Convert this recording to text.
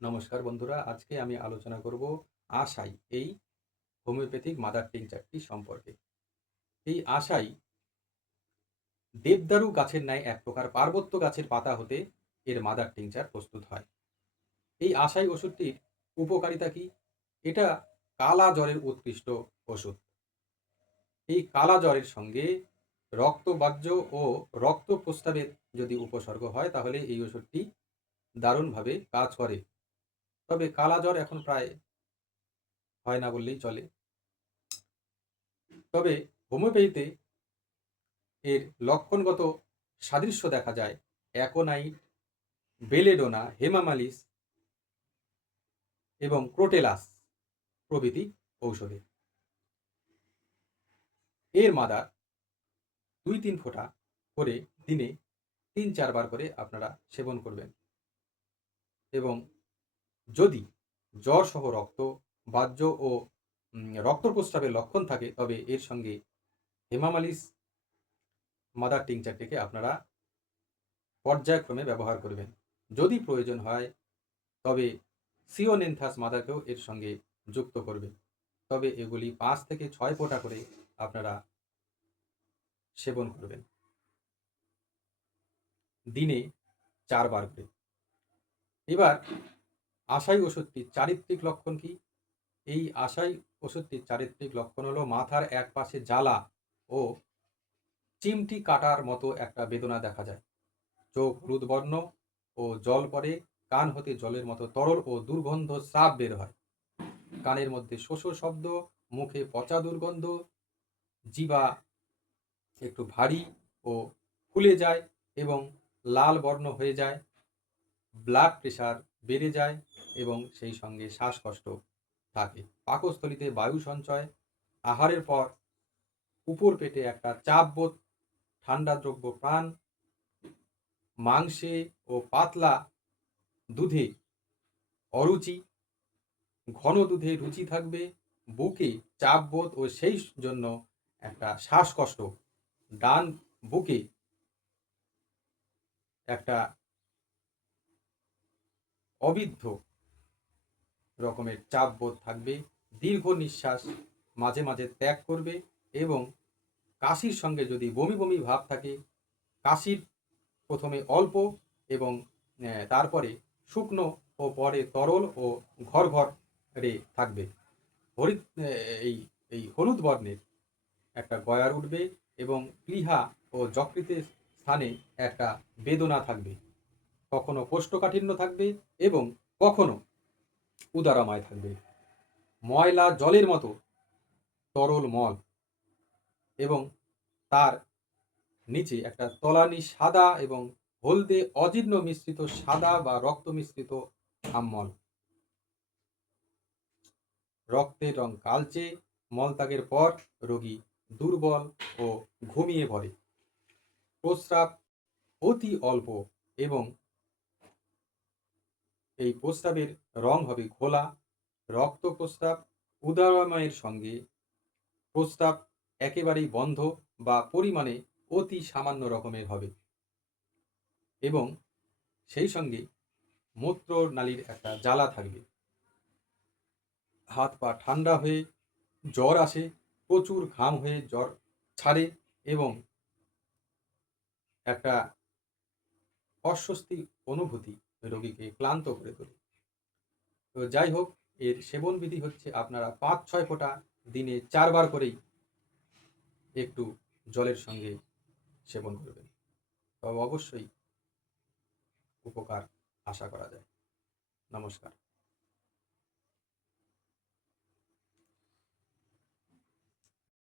নমস্কার বন্ধুরা, আজকে আমি আলোচনা করব আশাই এই হোমিওপ্যাথিক মাদার টিংচারটি সম্পর্কে। এই আশাই দেবদারু গাছের ন্যায় এক প্রকার পার্বত্য গাছের পাতা হতে এর মাদার টিংচার প্রস্তুত হয়। এই আশাই ওষুধটির উপকারিতা কি? এটা কালা জ্বরের উৎকৃষ্ট ওষুধ। এই কালা জ্বরের সঙ্গে রক্তবাজ্য ও রক্ত প্রস্রাবের যদি উপসর্গ হয় তাহলে এই ওষুধটি দারুণভাবে কাজ করে। তবে কালা জ্বর এখন প্রায় হয় না বললেই চলে। তবে হোমিওপ্যাথিতে এর লক্ষণগত সাদৃশ্য দেখা যায় অ্যাকোনাইট, বেলেডোনা, হেমামালিস এবং ক্রোটেলাস প্রভৃতি ঔষধে। এর মাদার ২-৩ ফোঁটা করে দিনে ৩-৪ বার করে আপনারা সেবন করবেন এবং যদি জ্বরসহ রক্ত বাহ্য ও রক্ত প্রস্রাবের লক্ষণ থাকে তবে এর সঙ্গে হেমামালিস মাদার টিংচারটিকে আপনারা পর্যায়ক্রমে ব্যবহার করবেন। যদি প্রয়োজন হয় তবে সিওনেনথাস মাদারকেও এর সঙ্গে যুক্ত করবেন। তবে এগুলি ৫ থেকে ৬ ফোঁটা করে আপনারা সেবন করবেন দিনে ৪ বার করে। এবার আশাই ওষুধটির চারিত্রিক লক্ষণ কি? এই আশাই ওষুধটির চারিত্রিক লক্ষণ হলো মাথার এক পাশে জ্বালা ও চিমটি কাটার মতো একটা বেদনা দেখা যায়। চোখ হলুদ বর্ণ ও জল পড়ে, কান হতে জলের মতো তরল ও দুর্গন্ধ স্রাব বের হয়। কানের মধ্যে শোঁ শোঁ শব্দ, মুখে পচা দুর্গন্ধ, জিহ্বা একটু ভারী ও ফুলে যায় এবং লাল বর্ণ হয়ে যায়, ব্লাড প্রেশার বেড়ে যায় এবং সেই সঙ্গে শ্বাসকষ্ট থাকে। পাকস্থলীতে বায়ু সঞ্চয়, আহারের পর উপর পেটে একটা চাপ বোধ, ঠান্ডা দ্রব্য পান, মাংসে ও পাতলা দুধে অরুচি, ঘন দুধে রুচি থাকবে, বুকে চাপ বোধ ও সেই জন্য একটা শ্বাসকষ্ট, ডান বুকে একটা অবিদ্ধ রকমের চাপ বোধ থাকবে, দীর্ঘ নিঃশ্বাস মাঝে মাঝে ত্যাগ করবে এবং কাশির সঙ্গে যদি বমি বমি ভাব থাকে, কাশির প্রথমে অল্প এবং তারপরে শুকনো ও পরে তরল ও ঘর ঘর রে থাকবে। হরিৎ এই এই হলুদ বর্ণের একটা গয়ার উঠবে এবং প্লীহা ও যকৃতের স্থানে একটা বেদনা থাকবে। কখনো কোষ্ঠকাঠিন্য থাকবে এবং কখনো উদারময় থাকবে। ময়লা জলের মতো তরল মল এবং তার নিচে একটা তলানি সাদা এবং হলদে অজীর্ণ মিশ্রিত সাদা বা রক্ত মিশ্রিত আমমল। রক্তের রং কালচে, মলত্যাগের পর রোগী দুর্বল ও ঘুমিয়ে পড়ে। প্রস্রাব অতি অল্প এবং এই প্রস্রাবের রং হবে ঘোলা। রক্ত প্রস্রাব উদারময়ের সঙ্গে প্রস্রাব একেবারেই বন্ধ বা পরিমাণে অতি সামান্য রকমের হবে এবং সেই সঙ্গে মূত্রনালীর একটা জ্বালা থাকবে। হাত পা ঠান্ডা হয়ে জ্বর আসে, প্রচুর ঘাম হয়ে জ্বর ছাড়ে এবং একটা অস্বস্তি অনুভূতি রোগীকে ক্লান্ত করে তোলে। তো যাই হোক, এর সেবন বিধি হচ্ছে আপনারা ৫-৬ ফোঁটা দিনে ৪ বার করেই একটু জলের সঙ্গে সেবন করবেন। তবে অবশ্যই উপকার আশা করা যায়। নমস্কার।